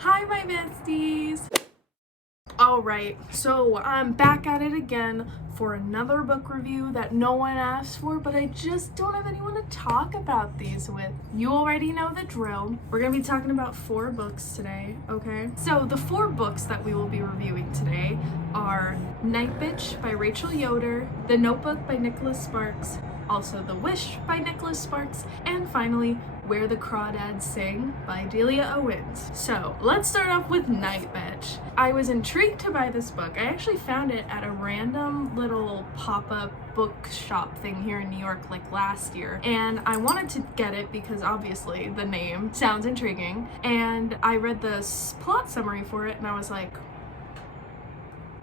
Hi, my besties! Alright, so I'm back at it again for another book review that no one asked for, but I just don't have anyone to talk about these with. You already know the drill. We're gonna be talking about 4 books today, okay? So the 4 books that we will be reviewing today are Night Bitch by Rachel Yoder, The Notebook by Nicholas Sparks, also The Wish by Nicholas Sparks, and finally Where the Crawdads Sing by Delia Owens. So let's start off with Night Bitch. I was intrigued to buy this book. I actually found it at a random little pop-up bookshop thing here in New York like last year, and I wanted to get it because obviously the name sounds intriguing, and I read the plot summary for it and I was like,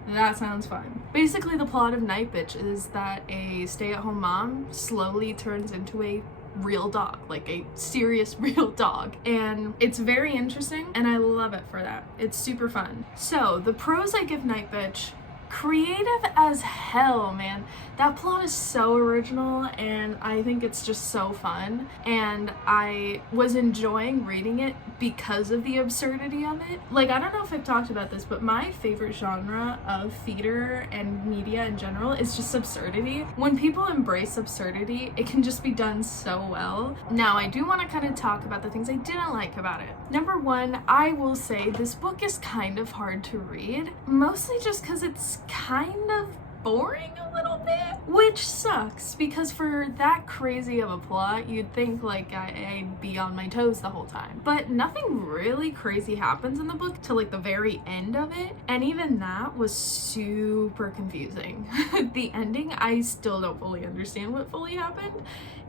that sounds fun. Basically, the plot of Night Bitch is that a stay-at-home mom slowly turns into a real dog, like a serious real dog, and it's very interesting and I love it for that. It's super fun. So the pros I give Night Bitch: creative as hell, man. That plot is so original and I think it's just so fun, and I was enjoying reading it because of the absurdity of it. Like, I don't know if I've talked about this, but my favorite genre of theater and media in general is just absurdity. When people embrace absurdity, it can just be done so well. Now, I do want to kind of talk about the things I didn't like about it. Number one, I will say this book is kind of hard to read, mostly just because it's kind of boring a little bit, which sucks because for that crazy of a plot, you'd think like I'd be on my toes the whole time. But nothing really crazy happens in the book till like the very end of it, and even that was super confusing. The ending, I still don't fully understand what fully happened.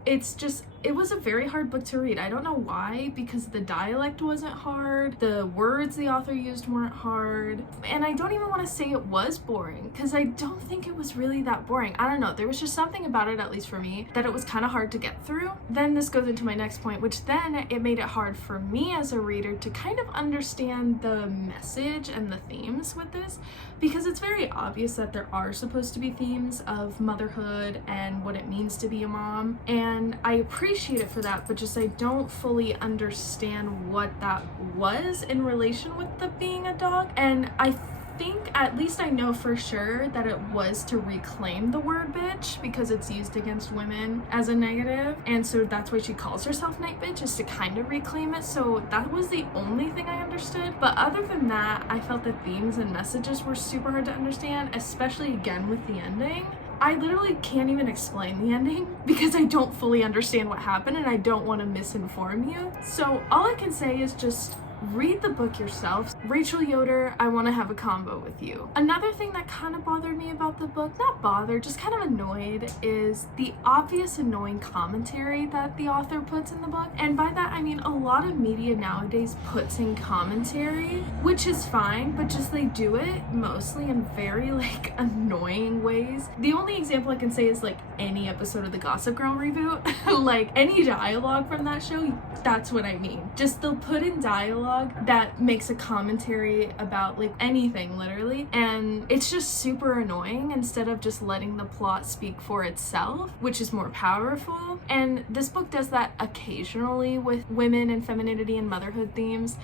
It was a very hard book to read. I don't know why, because the dialect wasn't hard, the words the author used weren't hard, and I don't even want to say it was boring, because I don't think it was really that boring. I don't know, there was just something about it, at least for me, that it was kind of hard to get through. Then this goes into my next point, which then it made it hard for me as a reader to kind of understand the message and the themes with this, because it's very obvious that there are supposed to be themes of motherhood and what it means to be a mom, and I appreciate it for that, but just I don't fully understand what that was in relation with the being a dog. And I think, at least I know for sure, that it was to reclaim the word bitch because it's used against women as a negative, and so that's why she calls herself Night Bitch, is to kind of reclaim it. So that was the only thing I understood, but other than that, I felt the themes and messages were super hard to understand, especially again with the ending. I literally can't even explain the ending because I don't fully understand what happened and I don't want to misinform you. So all I can say is just read the book yourself. Rachel Yoder, I want to have a combo with you. Another thing that kind of bothered me about the book, not bothered, just kind of annoyed, is the obvious annoying commentary that the author puts in the book. And by that I mean a lot of media nowadays puts in commentary, which is fine, but just they do it mostly in very like annoying ways. The only example I can say is like any episode of the Gossip Girl reboot. Like any dialogue from that show, that's what I mean. Just they'll put in dialogue that makes a commentary about like anything literally, and it's just super annoying instead of just letting the plot speak for itself, which is more powerful. And this book does that occasionally with women and femininity and motherhood themes,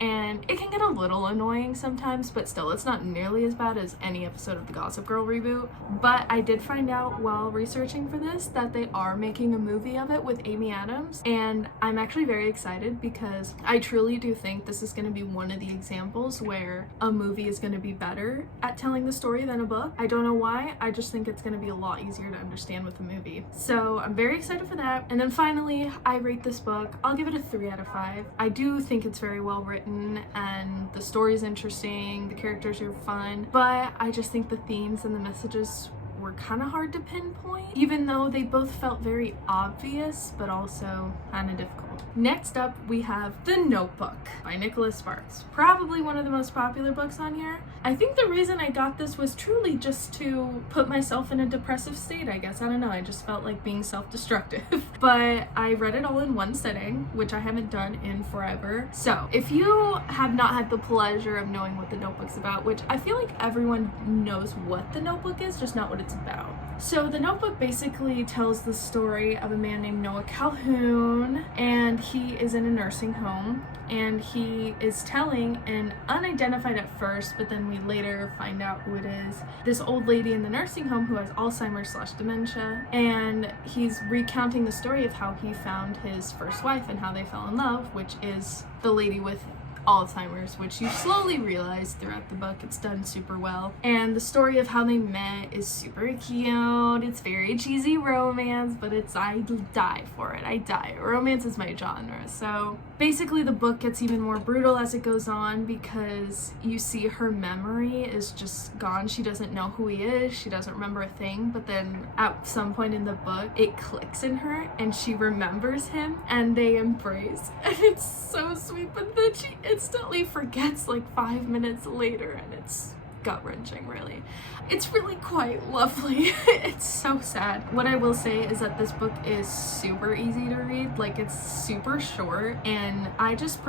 and it can get a little annoying sometimes, but still it's not nearly as bad as any episode of the Gossip Girl reboot. But I did find out while researching for this that they are making a movie of it with Amy Adams, and I'm actually very excited because I truly do think this is going to be one of the examples where a movie is going to be better at telling the story than a book. I don't know why, I just think it's going to be a lot easier to understand with the movie. So I'm very excited for that. And then finally, I rate this book, I'll give it a 3 out of 5. I do think it's very well written and the story is interesting, the characters are fun, but I just think the themes and the messages were kind of hard to pinpoint, even though they both felt very obvious but also kind of difficult. Next up, we have The Notebook by Nicholas Sparks. Probably one of the most popular books on here. I think the reason I got this was truly just to put myself in a depressive state, I guess. I don't know, I just felt like being self-destructive. But I read it all in one sitting, which I haven't done in forever. So if you have not had the pleasure of knowing what The Notebook's about, which I feel like everyone knows what The Notebook is, just not what it's about. So The Notebook basically tells the story of a man named Noah Calhoun, and and he is in a nursing home, and he is telling an unidentified at first, but then we later find out who it is, this old lady in the nursing home who has Alzheimer's/dementia, and he's recounting the story of how he found his first wife and how they fell in love, which is the lady with Alzheimer's, which you slowly realize throughout the book. It's done super well. And the story of how they met is super cute. It's very cheesy romance, but I die for it. I die. Romance is my genre. So basically the book gets even more brutal as it goes on, because you see her memory is just gone. She doesn't know who he is. She doesn't remember a thing, but then at some point in the book, it clicks in her and she remembers him and they embrace. And it's so sweet, but then she instantly forgets like 5 minutes later, and it's gut-wrenching, really. It's really quite lovely. It's so sad. What I will say is that this book is super easy to read. Like, it's super short, and I just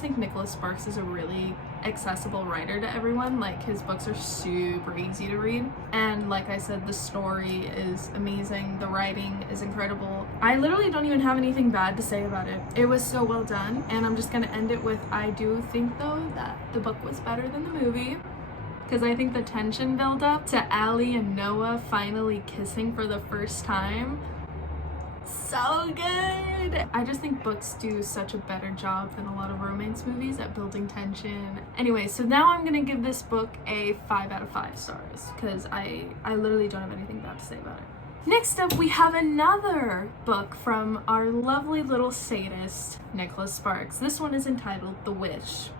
think Nicholas Sparks is a really accessible writer to everyone. Like, his books are super easy to read, and like I said, the story is amazing, the writing is incredible. I literally don't even have anything bad to say about it. It was so well done, and I'm just gonna end it with, I do think though that the book was better than the movie, because I think the tension build up to Allie and Noah finally kissing for the first time, so good. I just think books do such a better job than a lot of romance movies at building tension. Anyway, so now I'm gonna give this book a 5 out of 5 stars, because I literally don't have anything bad to say about it. Next up, we have another book from our lovely little sadist, Nicholas Sparks. This one is entitled The Wish.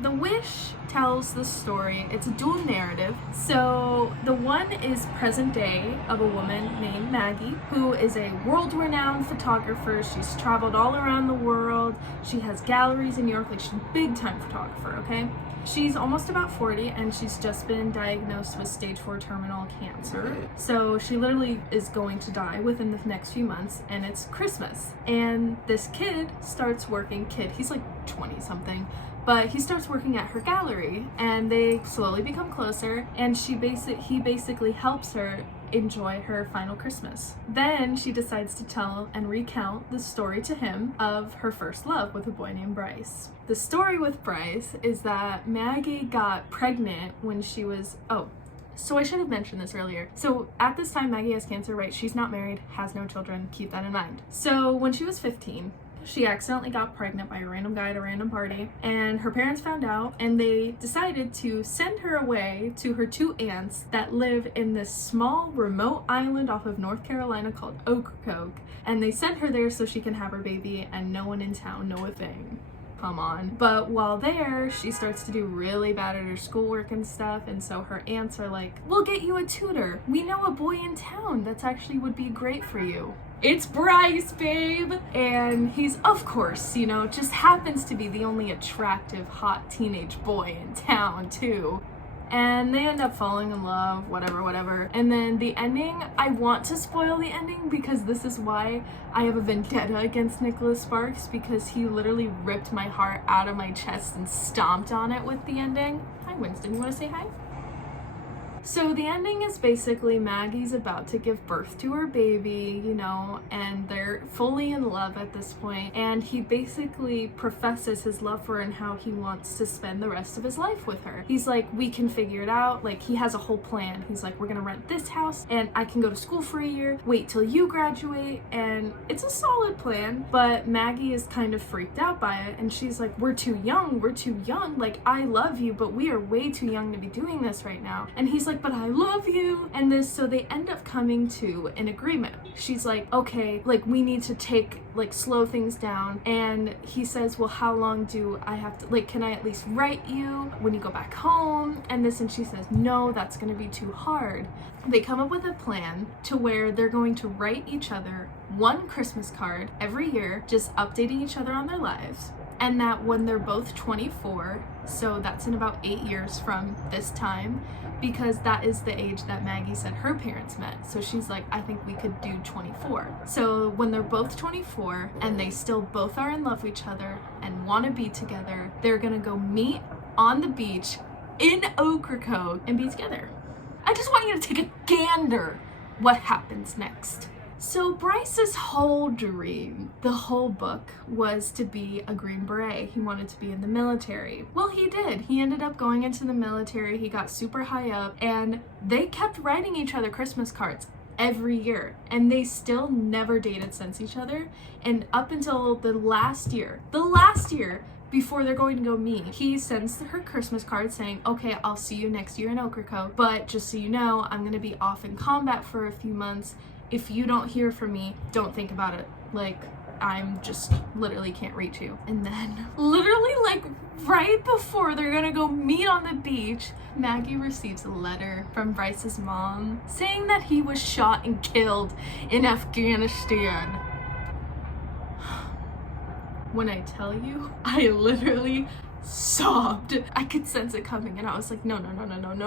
The Wish tells the story, it's a dual narrative. So the one is present day of a woman named Maggie, who is a world-renowned photographer. She's traveled all around the world. She has galleries in New York, like she's a big-time photographer, okay? She's almost about 40, and she's just been diagnosed with stage 4 terminal cancer. So she literally is going to die within the next few months, and it's Christmas. And this kid starts working, he's like 20 something, but he starts working at her gallery, and they slowly become closer, and he basically helps her enjoy her final Christmas. Then she decides to tell and recount the story to him of her first love with a boy named Bryce. The story with Bryce is that Maggie got pregnant when she was, so I should have mentioned this earlier. So at this time, Maggie has cancer, right? She's not married, has no children, keep that in mind. So when she was 15, she accidentally got pregnant by a random guy at a random party, and her parents found out, and they decided to send her away to her 2 aunts that live in this small remote island off of North Carolina called Ocracoke, and they sent her there so she can have her baby and no one in town know a thing. Come on. But while there, she starts to do really bad at her schoolwork and stuff, and so her aunts are like, we'll get you a tutor. We know a boy in town that's actually would be great for you. It's Bryce, babe! And he's, of course, just happens to be the only attractive, hot teenage boy in town, too. And they end up falling in love, whatever. And then the ending, I want to spoil the ending because this is why I have a vendetta against Nicholas Sparks, because he literally ripped my heart out of my chest and stomped on it with the ending. Hi, Winston, you want to say hi? So the ending is basically Maggie's about to give birth to her baby, and they're fully in love at this point, and he basically professes his love for her and how he wants to spend the rest of his life with her. He's like, we can figure it out. Like, he has a whole plan. He's like, we're gonna rent this house, and I can go to school for a year, wait till you graduate, and it's a solid plan, but Maggie is kind of freaked out by it, and she's like, we're too young, like, I love you, but we are way too young to be doing this right now. And he's like, but I love you, and so they end up coming to an agreement. She's like, okay, like, we need to slow things down, and he says, well, how long do I have to, can I at least write you when you go back home, and she says, no, that's gonna be too hard. They come up with a plan to where they're going to write each other 1 Christmas card every year, just updating each other on their lives, and that when they're both 24, so that's in about 8 years from this time, because that is the age that Maggie said her parents met. So she's like, I think we could do 24. So when they're both 24 and they still both are in love with each other and want to be together, they're gonna go meet on the beach in Ocracoke and be together. I just want you to take a gander what happens next. So Bryce's whole dream, the whole book, was to be a Green Beret. He wanted to be in the military. Well, he did. He ended up going into the military. He got super high up, and they kept writing each other Christmas cards every year, and they still never dated since each other. And up until the last year before they're going to go meet, he sends her Christmas card saying, okay, I'll see you next year in Ocracoke, but just so you know, I'm gonna be off in combat for a few months. If you don't hear from me, don't think about it. Like, I'm just literally can't reach you. And then literally like right before they're gonna go meet on the beach, Maggie receives a letter from Bryce's mom saying that he was shot and killed in Afghanistan. When I tell you, I literally sobbed. I could sense it coming, and I was like, no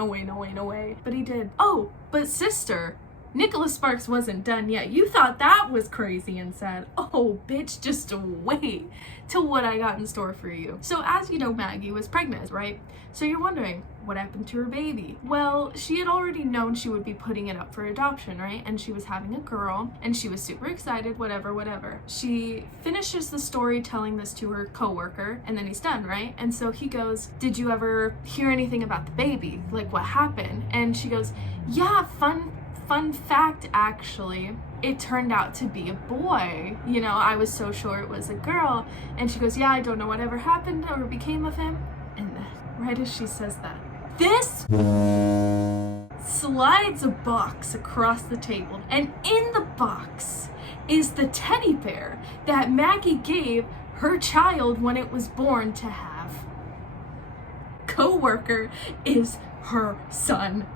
way. But he did. Oh, but sister, Nicholas Sparks wasn't done yet. You thought that was crazy and said, oh, bitch, just wait till what I got in store for you. So as you know, Maggie was pregnant, right? So you're wondering, what happened to her baby? Well, she had already known she would be putting it up for adoption, right? And she was having a girl, and she was super excited, whatever. She finishes the story telling this to her coworker, and then he's done, right? And so he goes, did you ever hear anything about the baby? Like, what happened? And she goes, yeah, fun fact, actually, it turned out to be a boy. You know, I was so sure it was a girl. And she goes, yeah, I don't know whatever happened or became of him. And then, right as she says that, this slides a box across the table. And in the box is the teddy bear that Maggie gave her child when it was born to have. Coworker is her son.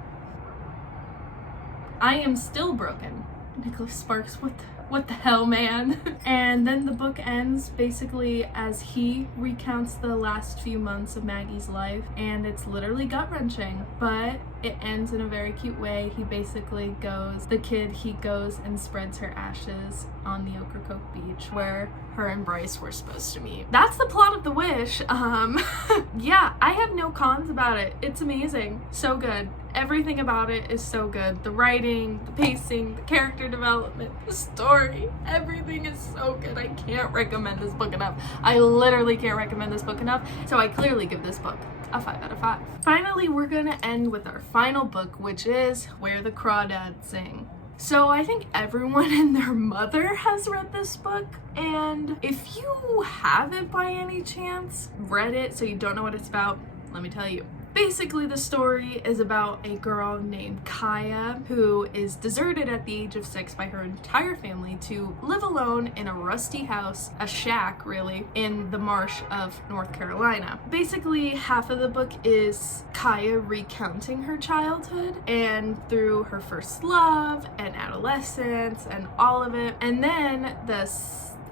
I am still broken. Nicholas Sparks, what the hell, man? And then the book ends basically as he recounts the last few months of Maggie's life, and it's literally gut-wrenching, but it ends in a very cute way. He basically goes, he goes and spreads her ashes on the Ocracoke beach where her and Bryce were supposed to meet. That's the plot of The Wish. Yeah, I have no cons about it. It's amazing. So good. Everything about it is so good. The writing, the pacing, the character development, the story, everything is so good. I can't recommend this book enough. I literally can't recommend this book enough. So I clearly give this book a 5 out of 5. Finally, we're gonna end with our final book, which is Where the Crawdads Sing. So I think everyone and their mother has read this book, and if you haven't by any chance read it so you don't know what it's about, let me tell you. Basically, the story is about a girl named Kaya who is deserted at the age of 6 by her entire family to live alone in a rusty house, a shack really, in the marsh of North Carolina. Basically, half of the book is Kaya recounting her childhood and through her first love and adolescence and all of it. And then the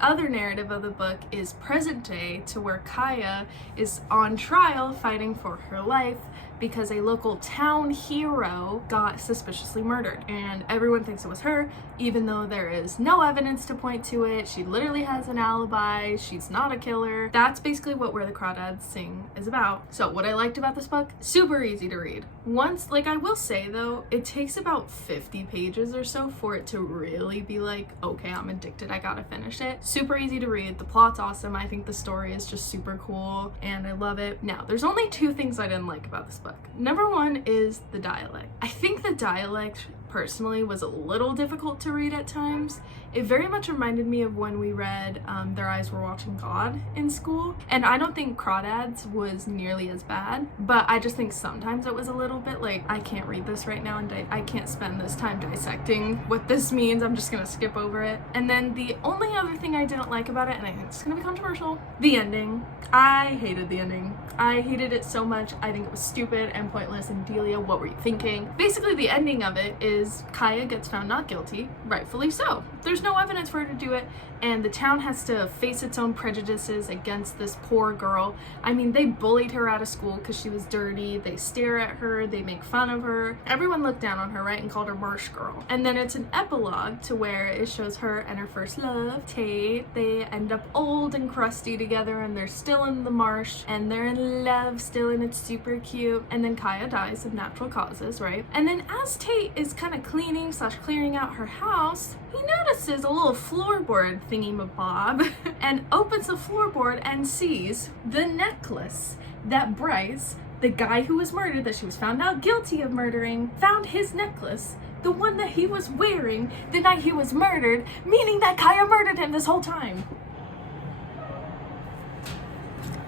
other narrative of the book is present day, to where Kaya is on trial fighting for her life because a local town hero got suspiciously murdered, and everyone thinks it was her, even though there is no evidence to point to it. She literally has an alibi. She's not a killer. That's basically what Where the Crawdads Sing is about. So what I liked about this book, super easy to read. Once, like I will say though, it takes about 50 pages or so for it to really be like, okay, I'm addicted, I gotta finish it. Super easy to read. The plot's awesome. I think the story is just super cool and I love it. Now, there's only 2 things I didn't like about this book. Number 1 is the dialect. I think the dialect personally was a little difficult to read at times. It very much reminded me of when we read Their Eyes Were Watching God in school, and I don't think Crawdads was nearly as bad, but I just think sometimes it was a little bit like, I can't read this right now and I can't spend this time dissecting what this means. I'm just gonna skip over it. And then the only other thing I didn't like about it, and I think it's gonna be controversial, the ending. I hated the ending. I hated it so much. I think it was stupid and pointless, and Delia, what were you thinking? Basically, the ending of it is Kaya gets found not guilty, rightfully so. There's no evidence for her to do it, and the town has to face its own prejudices against this poor girl. I mean, they bullied her out of school because she was dirty. They stare at her, they make fun of her. Everyone looked down on her, right, and called her Marsh Girl. And then it's an epilogue to where it shows her and her first love, Tate. They end up old and crusty together, and they're still in the marsh, and they're in love still, and it's super cute. And then Kaya dies of natural causes, right? And then as Tate is kind kind of cleaning / clearing out her house, he notices a little floorboard thingy-mabob and opens the floorboard and sees the necklace that Bryce, the guy who was murdered, that she was found out guilty of murdering, found his necklace. The one that he was wearing the night he was murdered, meaning that Kaya murdered him this whole time.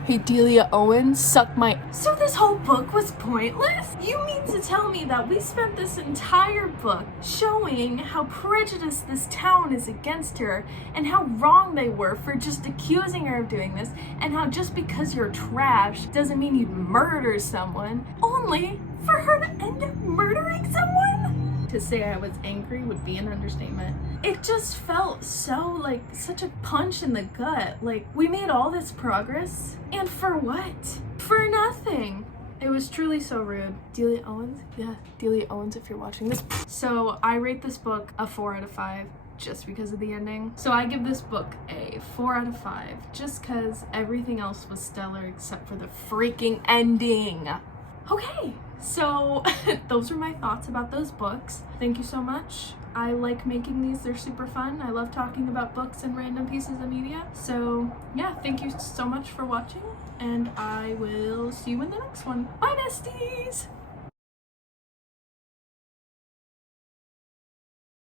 Hey, Delia Owens, suck my... So this whole book was pointless? You mean to tell me that we spent this entire book showing how prejudiced this town is against her and how wrong they were for just accusing her of doing this, and how just because you're trash doesn't mean you'd murder someone, only for her to end up murdering someone? To say I was angry would be an understatement. It just felt so like such a punch in the gut. Like, we made all this progress, and for what? For nothing. It was truly so rude. Delia Owens? Yeah, Delia Owens, if you're watching this. So I rate this book a 4 out of 5 just because of the ending. So I give this book a 4 out of 5 just because everything else was stellar except for the freaking ending. Okay, so those are my thoughts about those books. Thank you so much. I like making these, they're super fun. I love talking about books and random pieces of media. So yeah, thank you so much for watching, and I will see you in the next one. Bye, besties!